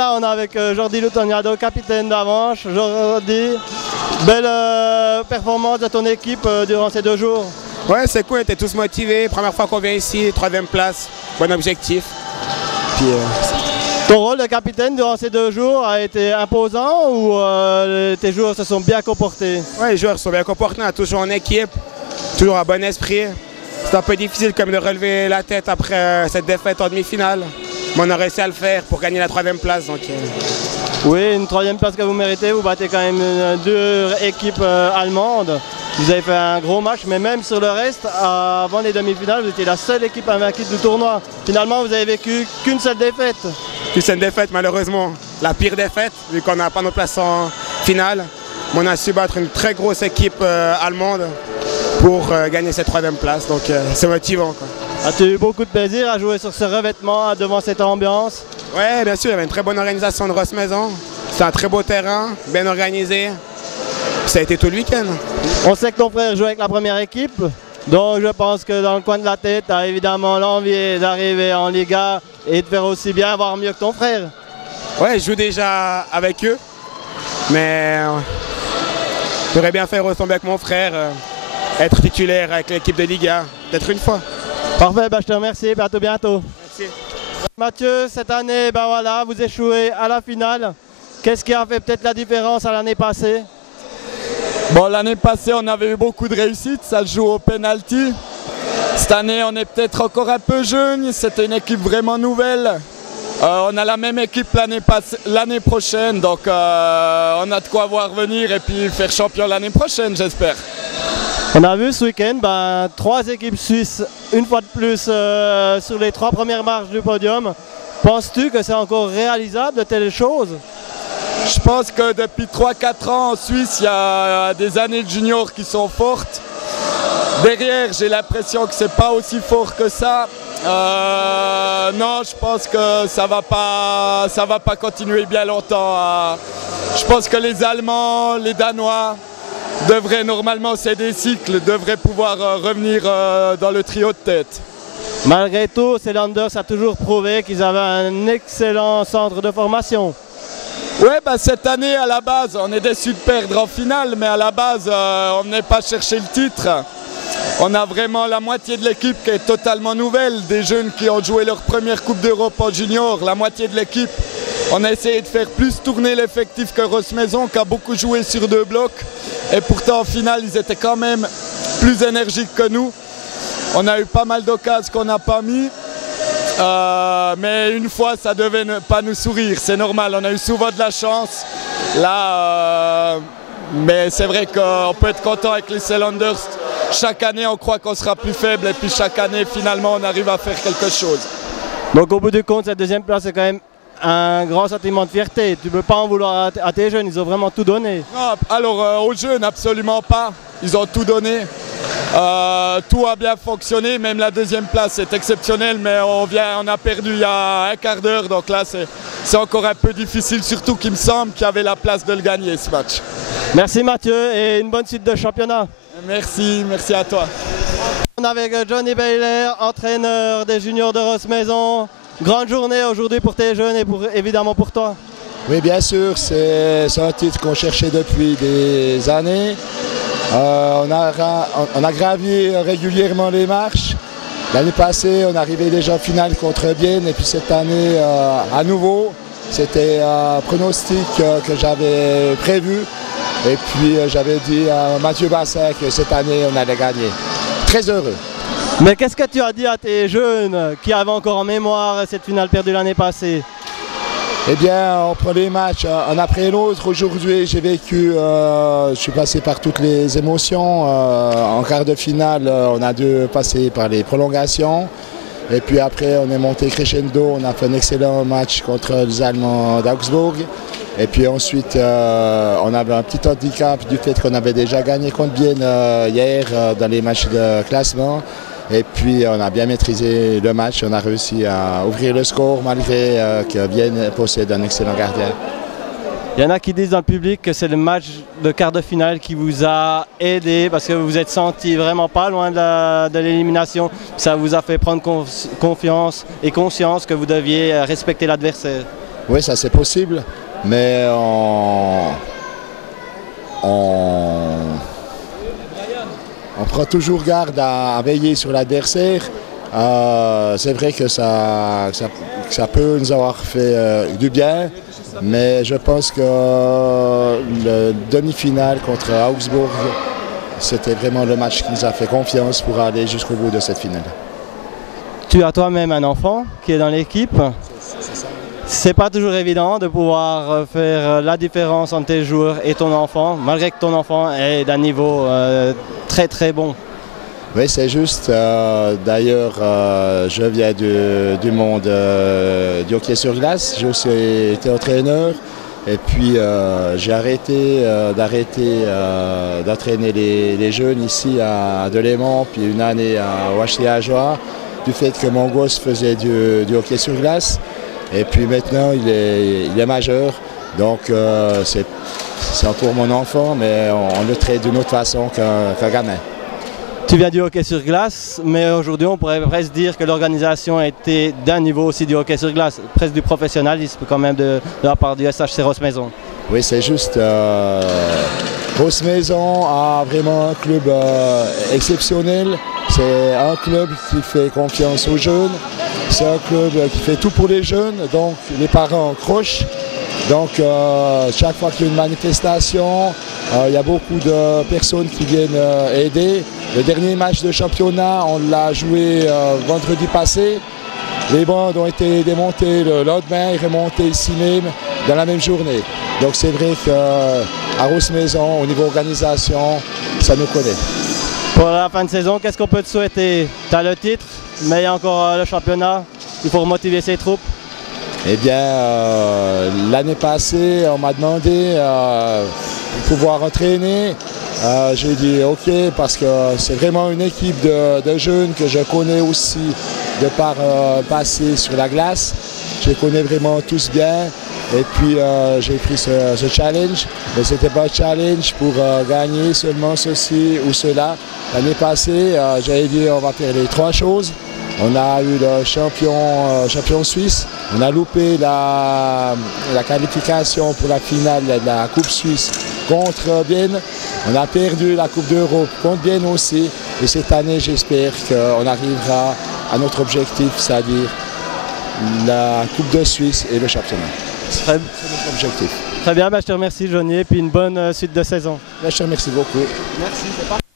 Voilà, on est avec Jordi Lutoniado, capitaine d'Avanches. Jordi, belle performance de ton équipe durant ces 2 jours. Ouais, c'est cool, on était tous motivés. Première fois qu'on vient ici, 3e place, bon objectif. Puis, Ton rôle de capitaine durant ces 2 jours a été imposant ou tes joueurs se sont bien comportés? Ouais, les joueurs se sont bien comportés, on a toujours en équipe, toujours un bon esprit. C'est un peu difficile comme de relever la tête après cette défaite en demi-finale. Mais on a réussi à le faire pour gagner la 3e place. Donc, Oui, une 3e place que vous méritez, vous battez quand même 2 équipes allemandes. Vous avez fait un gros match, mais même sur le reste, avant les demi-finales, vous étiez la seule équipe invaincue du tournoi. Finalement, vous avez vécu qu'une seule défaite. Qu'une seule défaite, malheureusement. La pire défaite, vu qu'on n'a pas nos places en finale. Mais on a su battre une très grosse équipe allemande pour gagner cette 3e place. Donc c'est motivant, quoi. As-tu eu beaucoup de plaisir à jouer sur ce revêtement devant cette ambiance? Oui, bien sûr, il y avait une très bonne organisation de Ross-Maison. C'est un très beau terrain, bien organisé. Ça a été tout le week-end. On sait que ton frère joue avec la première équipe, donc je pense que dans le coin de la tête, tu as évidemment l'envie d'arriver en Liga et de faire aussi bien, voire mieux que ton frère. Oui, je joue déjà avec eux, mais j'aurais bien fait ressembler avec mon frère, être titulaire avec l'équipe de Liga, peut-être une fois. Parfait, je te remercie et à tout bientôt. Merci. Mathieu, cette année, voilà, vous échouez à la finale. Qu'est-ce qui a fait peut-être la différence à l'année passée? Bon, l'année passée, on avait eu beaucoup de réussite, ça se joue au penalty. Cette année, on est peut-être encore un peu jeune, c'était une équipe vraiment nouvelle. On a la même équipe l'année prochaine, donc on a de quoi voir venir et puis faire champion l'année prochaine, j'espère. On a vu ce week-end 3 équipes suisses, une fois de plus sur les 3 premières marches du podium. Penses-tu que c'est encore réalisable de telles choses? Je pense que depuis 3-4 ans en Suisse, il y a des années de juniors qui sont fortes. Derrière, j'ai l'impression que c'est pas aussi fort que ça. Non, je pense que ça va pas continuer bien longtemps. Je pense que les Allemands, les Danois devraient normalement, c'est des cycles, devraient pouvoir revenir dans le trio de tête. Malgré tout, ces Landers a toujours prouvé qu'ils avaient un excellent centre de formation. Ouais, cette année, à la base, on est déçu de perdre en finale, mais à la base, on n'est pas chercher le titre. On a vraiment la moitié de l'équipe qui est totalement nouvelle, des jeunes qui ont joué leur première Coupe d'Europe en junior, la moitié de l'équipe. On a essayé de faire plus tourner l'effectif que Ross-Maison, qui a beaucoup joué sur 2 blocs. Et pourtant, en finale, ils étaient quand même plus énergiques que nous. On a eu pas mal d'occasions qu'on n'a pas mis. Mais une fois, ça devait pas nous sourire, c'est normal, on a eu souvent de la chance. Là, mais c'est vrai qu'on peut être content avec les Cylinders. Chaque année, on croit qu'on sera plus faible et puis chaque année, finalement, on arrive à faire quelque chose. Donc au bout du compte, cette 2e place, c'est quand même un grand sentiment de fierté. Tu ne peux pas en vouloir à tes jeunes, ils ont vraiment tout donné. Non, alors aux jeunes, absolument pas. Ils ont tout donné. Tout a bien fonctionné, même la 2e place est exceptionnelle, mais on a perdu il y a un quart d'heure, donc là c'est encore un peu difficile, surtout qu'il me semble qu'il y avait la place de le gagner ce match. Merci Mathieu et une bonne suite de championnat. Merci à toi. On est avec Johnny Baylor, entraîneur des juniors de Ross-Maison. Grande journée aujourd'hui pour tes jeunes et évidemment pour toi. Oui, bien sûr, c'est un titre qu'on cherchait depuis des années. On a gravi régulièrement les marches. L'année passée, on arrivait déjà en finale contre Bienne et puis cette année, à nouveau, c'était un pronostic que j'avais prévu. Et puis j'avais dit à Mathieu Bassin que cette année, on allait gagner. Très heureux. Mais qu'est-ce que tu as dit à tes jeunes qui avaient encore en mémoire cette finale perdue l'année passée? Eh bien, on prend les matchs un après l'autre. Aujourd'hui, j'ai vécu, je suis passé par toutes les émotions. En quart de finale, on a dû passer par les prolongations. Et puis après, on est monté crescendo. On a fait un excellent match contre les Allemands d'Augsbourg. Et puis ensuite, on avait un petit handicap du fait qu'on avait déjà gagné contre Bienne hier dans les matchs de classement. Et puis on a bien maîtrisé le match, on a réussi à ouvrir le score malgré que Bienne possède un excellent gardien. Il y en a qui disent dans le public que c'est le match de quart de finale qui vous a aidé parce que vous vous êtes senti vraiment pas loin de l'élimination. Ça vous a fait prendre confiance et conscience que vous deviez respecter l'adversaire. Oui, ça c'est possible, mais on prend toujours garde à veiller sur l'adversaire. C'est vrai que ça peut nous avoir fait du bien, mais je pense que le demi-finale contre Augsbourg, c'était vraiment le match qui nous a fait confiance pour aller jusqu'au bout de cette finale. Tu as toi-même un enfant qui est dans l'équipe. C'est pas toujours évident de pouvoir faire la différence entre tes joueurs et ton enfant, malgré que ton enfant est d'un niveau très très bon. Oui, c'est juste. D'ailleurs, je viens du monde du hockey sur glace. J'ai aussi été entraîneur. Et puis, j'ai arrêté d'entraîner les jeunes ici à Delémont, puis une année au HC Ajoie, du fait que mon gosse faisait du hockey sur glace. Et puis maintenant, il est majeur. Donc, c'est encore mon enfant, mais on le traite d'une autre façon qu'un gamin. Tu viens du hockey sur glace, mais aujourd'hui on pourrait presque dire que l'organisation était d'un niveau aussi du hockey sur glace, presque du professionnalisme quand même de la part du SHC Rosse-Maison. Oui, c'est juste. Rosse-Maison a vraiment un club exceptionnel. C'est un club qui fait confiance aux jeunes. C'est un club qui fait tout pour les jeunes, donc les parents crochent. Donc chaque fois qu'il y a une manifestation, il y a beaucoup de personnes qui viennent aider. Le dernier match de championnat, on l'a joué vendredi passé. Les bandes ont été démontées le lendemain et remontées ici même dans la même journée. Donc c'est vrai qu'à Rosse-Maison, au niveau organisation, ça nous connaît. Pour la fin de saison, qu'est-ce qu'on peut te souhaiter? Tu as le titre, mais il y a encore le championnat. Il faut remotiver ses troupes. Eh bien, l'année passée, on m'a demandé de pouvoir entraîner. J'ai dit OK parce que c'est vraiment une équipe de jeunes que je connais aussi de par passé sur la glace. Je les connais vraiment tous bien. Et puis j'ai pris ce challenge. Mais ce n'était pas un challenge pour gagner seulement ceci ou cela. L'année passée, j'avais dit on va faire les trois choses. On a eu le champion suisse. On a loupé la qualification pour la finale de la Coupe suisse contre Bienne. On a perdu la Coupe d'Europe contre Bienne aussi. Et cette année, j'espère qu'on arrivera à notre objectif, c'est-à-dire la Coupe de Suisse et le championnat. C'est notre objectif. Très bien, je te remercie Johnny et puis une bonne suite de saison. Je te remercie beaucoup. Merci, c'est parti.